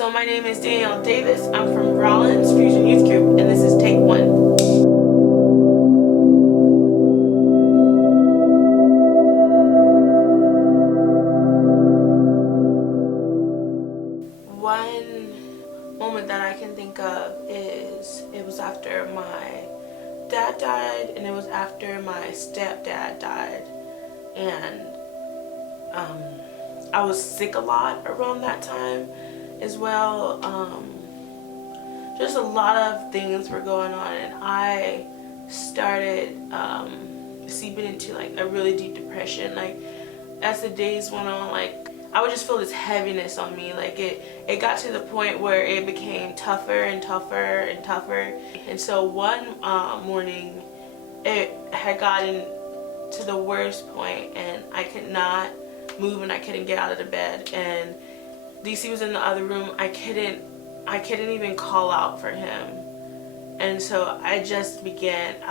So my name is Danielle Davis. I'm from Rollins Fusion Youth Group, and this is Take One. One moment that I can think of is it was after my dad died, and it was after my stepdad died, and I was sick a lot around that time as well. Just a lot of things were going on, and I started seeping into like a really deep depression. Like as the days went on, like I would just feel this heaviness on me. Like it got to the point where it became tougher and tougher and tougher. And so one morning it had gotten to the worst point, and I could not move and I couldn't get out of the bed, and DC was in the other room. I couldn't even call out for him. And so I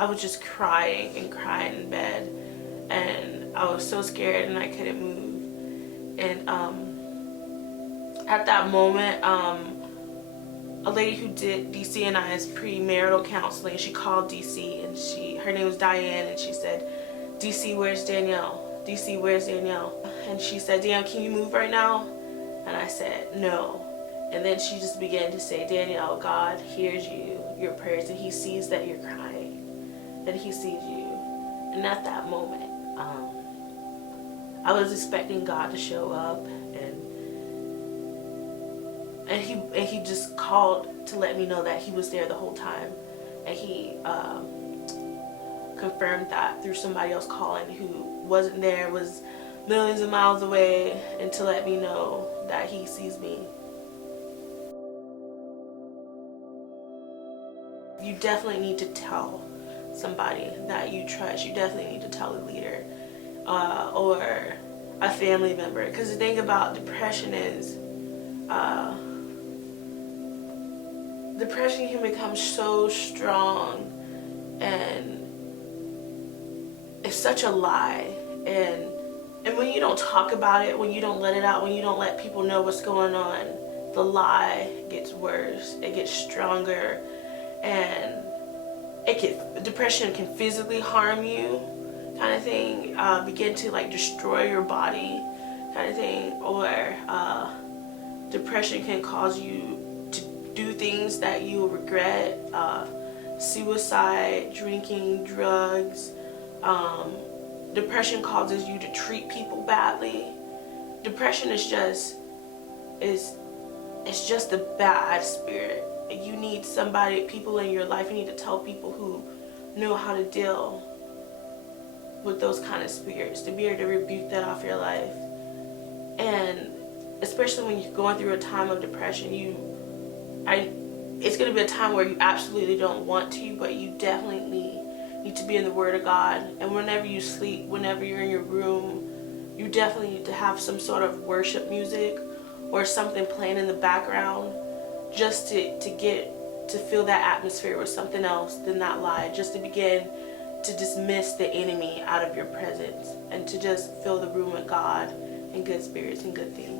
was just crying and crying in bed, and I was so scared and I couldn't move. And at that moment, a lady who did DC and I's premarital counseling, she called DC, and her name was Diane, and she said, DC, where's Danielle? DC, where's Danielle? And she said, Danielle, can you move right now? And I said, no. And then she just began to say, Danielle, God hears your prayers, and he sees that you're crying, that he sees you. And at that moment, I was expecting God to show up, and he just called to let me know that he was there the whole time. And he confirmed that through somebody else calling who wasn't there, was millions of miles away, and to let me know that he sees me. You definitely need to tell somebody that you trust. You definitely need to tell a leader or a family member, because the thing about depression is depression can become so strong, and it's such a lie. And when you don't talk about it, when you don't let it out, when you don't let people know what's going on, the lie gets worse. It gets stronger, and depression can physically harm you, kind of thing. Begin to like destroy your body, kind of thing. Or depression can cause you to do things that you will regret. Suicide, drinking, drugs. Depression causes you to treat people badly. Depression is just a bad spirit. You need people in your life. You need to tell people who know how to deal with those kind of spirits, to be able to rebuke that off your life. And especially when you're going through a time of depression, it's going to be a time where you absolutely don't want to, but you definitely need to be in the Word of God. And whenever you sleep, whenever you're in your room, you definitely need to have some sort of worship music or something playing in the background, just to fill that atmosphere with something else than that lie, just to begin to dismiss the enemy out of your presence, and to just fill the room with God and good spirits and good things.